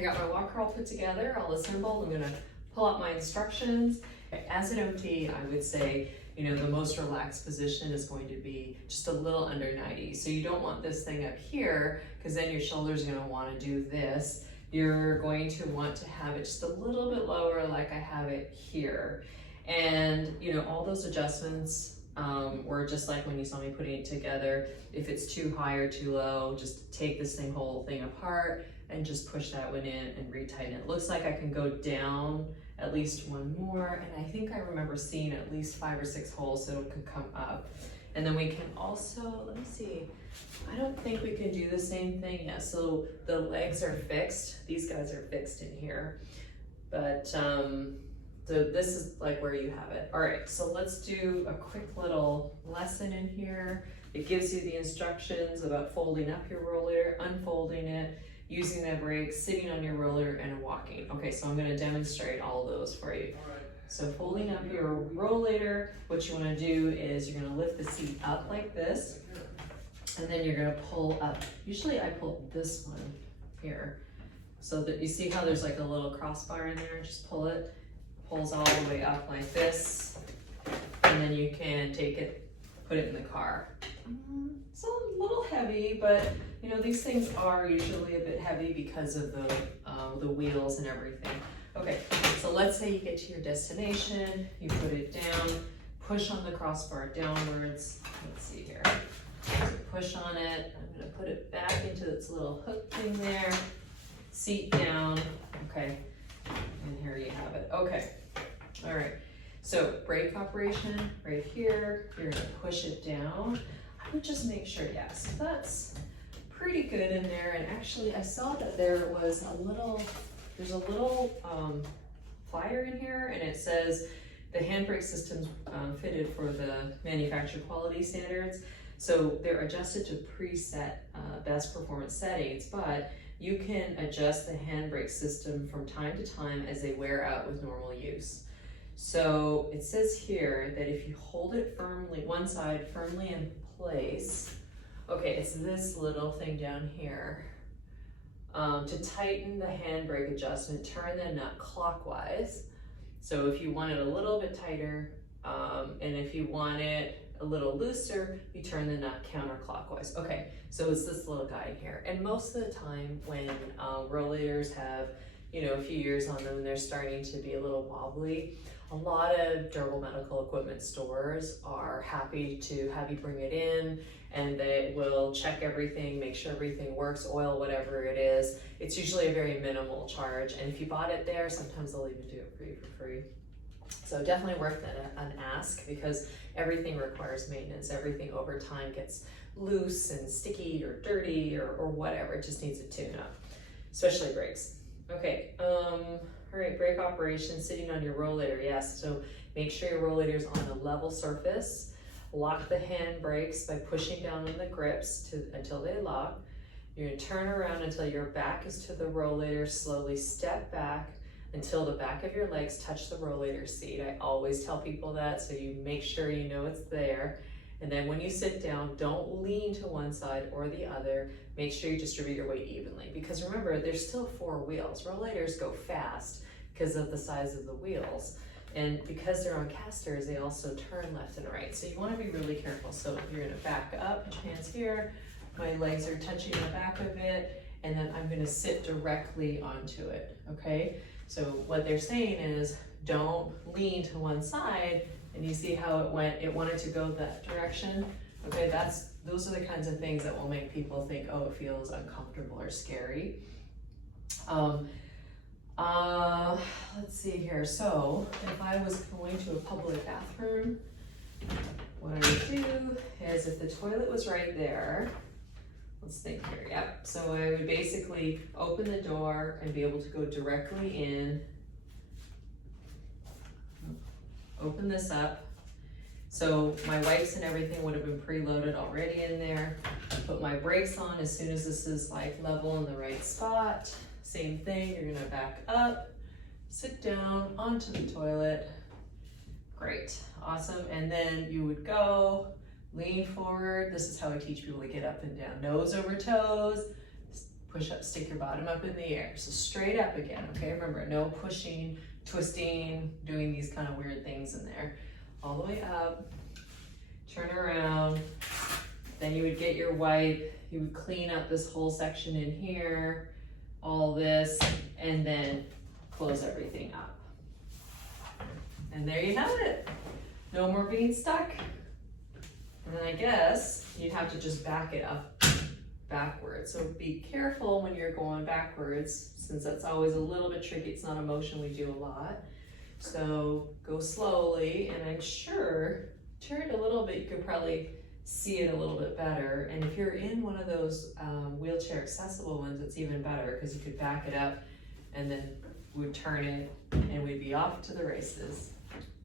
I got my walker all put together, all assembled. I'm gonna pull out my instructions. As an OT, I would say, you know, the most relaxed position is going to be just a little under 90. So you don't want this thing up here, because then your shoulder's gonna wanna do this. You're going to want to have it just a little bit lower, like I have it here. And, you know, all those adjustments were just like when you saw me putting it together. If it's too high or too low, just take this whole thing apart and just push that one in and retighten it. Looks like I can go down at least one more, and I think I remember seeing at least 5 or 6 holes so it could come up. And then we can also, let me see, I don't think we can do the same thing yet. So the legs are fixed. These guys are fixed in here. But so this is like where you have it. All right, so let's do a quick little lesson in here. It gives you the instructions about folding up your rollator, unfolding it, using the brakes, sitting on your rollator, and walking. Okay, so I'm gonna demonstrate all of those for you. So folding up your rollator, what you wanna do is you're gonna lift the seat up like this, and then you're gonna pull up. Usually I pull this one here, so that you see how there's like a little crossbar in there, just pull it, pulls all the way up like this, and then you can take it, put it in the car. It's a little heavy, but you know, these things are usually a bit heavy because of the wheels and everything. Okay, so let's say you get to your destination, you put it down, push on the crossbar downwards. Let's see here. So push on it. I'm gonna put it back into its little hook thing there. Seat down. Okay, and here you have it. Okay, all right. So brake operation right here. You're gonna push it down. I would just make sure, yes, that's pretty good in there. And actually I saw that there was there's a little flyer in here, and it says the handbrake system's fitted for the manufacturer quality standards. So they're adjusted to preset best performance settings, but you can adjust the handbrake system from time to time as they wear out with normal use. So it says here that if you hold it firmly, one side firmly in place, okay, it's this little thing down here. To tighten the handbrake adjustment, turn the nut clockwise. So if you want it a little bit tighter, and if you want it a little looser, you turn the nut counterclockwise. Okay, so it's this little guy here. And most of the time when rollators have, you know, a few years on them and they're starting to be a little wobbly, a lot of durable medical equipment stores are happy to have you bring it in, and they will check everything, make sure everything works, oil, whatever it is. It's usually a very minimal charge, and if you bought it there, sometimes they'll even do it for you for free. So definitely worth an ask, because everything requires maintenance. Everything over time gets loose and sticky or dirty or whatever. It just needs a tune-up, especially brakes. Okay, all right, brake operation, sitting on your rollator, yes. So make sure your rollator's on a level surface. Lock the hand brakes by pushing down on the grips until they lock. You're gonna turn around until your back is to the rollator. Slowly step back until the back of your legs touch the rollator seat. I always tell people that, so you make sure you know it's there. And then when you sit down, don't lean to one side or the other. Make sure you distribute your weight evenly, because remember, there's still 4 wheels. Rollators go fast because of the size of the wheels. And because they're on casters, they also turn left and right. So you want to be really careful. So you're going to back up, put your hands here. My legs are touching the back of it, and then I'm going to sit directly onto it, okay? So what they're saying is, don't lean to one side. And you see how it wanted to go that direction. Okay, those are the kinds of things that will make people think, oh, it feels uncomfortable or scary. Let's see here. So if I was going to a public bathroom, what I would do is, if the toilet was right there, let's think here, yep. So I would basically open the door and be able to go directly in. Open this up. So my wipes and everything would have been preloaded already in there. Put my brakes on as soon as this is like level in the right spot. Same thing, you're gonna back up, sit down onto the toilet. Great, awesome. And then you would go, lean forward. This is how I teach people to get up and down. Nose over toes, push up, stick your bottom up in the air. So straight up again, okay? Remember, no pushing, twisting, doing these kind of weird things in there. All the way up, turn around. Then you would get your wipe, you would clean up this whole section in here, all this, and then close everything up. And there you have it. No more being stuck. And then I guess you'd have to just back it up backwards. So be careful when you're going backwards, since that's always a little bit tricky. It's not a motion we do a lot. So go slowly, and I'm sure, turn it a little bit, you could probably see it a little bit better. And if you're in one of those wheelchair accessible ones, it's even better, because you could back it up and then we'd turn it and we'd be off to the races.